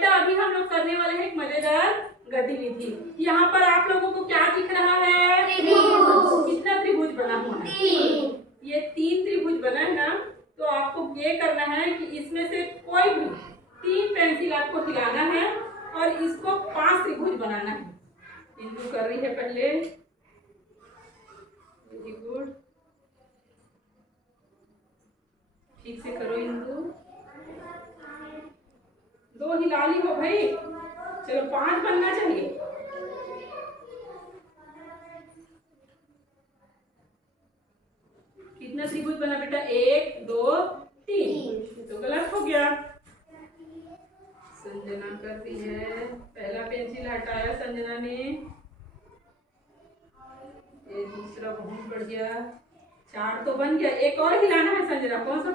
बेटा अभी हम लोग करने वाले हैं एक मजेदार गतिविधि। यहाँ पर आप लोगों को क्या दिख रहा है? त्रिभुज। कितना त्रिभुज बना हुआ है? 3। ये 3 त्रिभुज बना है ना। तो आपको ये करना है कि इसमें से कोई भी 3 पेंसिल आपको हिलाना है और इसको 5 त्रिभुज बनाना है। इंदु कर रही है पहले। वेरी गुड, ठीक से करो इंदु। 2 हिला ली हो भाई, चलो 5 बनना चाहिए। कितना त्रिभुज बना बेटा? 1 2 3। तो गलत हो गया। संजना करती है, पहला पेंसिल हटाया संजना ने। ये दूसरा बहुत बढ़िया, 4 तो बन गया। एक और हिलाना है संजना, कौन सा?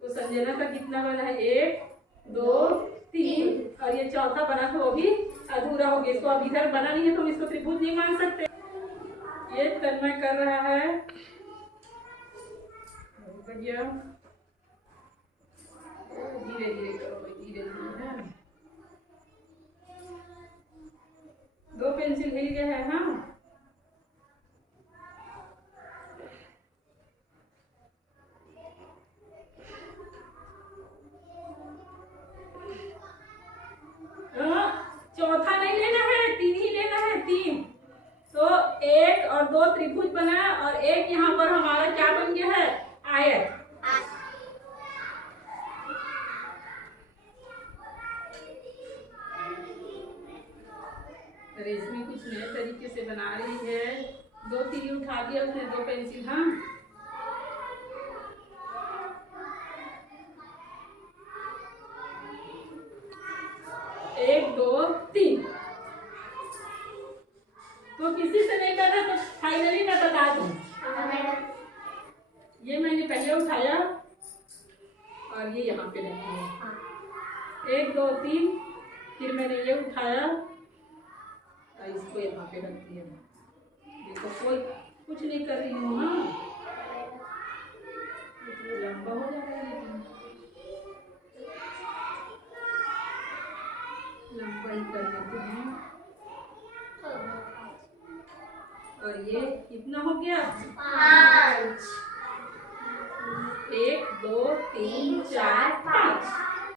तो संजना का कितना बना है? 1 2 3 और ये चौथा बना था वो भी अधूरा हो गया। इसको अब इधर बना नहीं है तो इसको त्रिभुज नहीं मान सकते। ये तन्मय कर रहा है, बहुत बढ़िया। धीरे धीरे करो, धीरे धीरे है। 2 पेंसिल हिल गया है। हाँ, चौथा नहीं लेना है, 3 ही लेना है। 3 तो 1 और 2 त्रिभुज बना और एक यहाँ पर हमारा क्या बन गया है? आयत। रेशमी कुछ नए तरीके से बना रही है। 2 तीली उठा दिया उसने, 2 पेंसिल। हाँ, एक 2 3। तो किसी से नहीं करना तो फाइनली मैं बता दूं। ये मैंने पहले उठाया और ये यहाँ पे रख दिया। 1 2 3, फिर मैंने ये उठाया और इसको यहाँ पे रख दिया। देखो कोई कुछ नहीं कर रही हूँ। हाँ, तो लंबा हो जाएगा, लंबा ही कर लेते हैं। और ये कितना हो गया? 5। 1 2 3 4 5।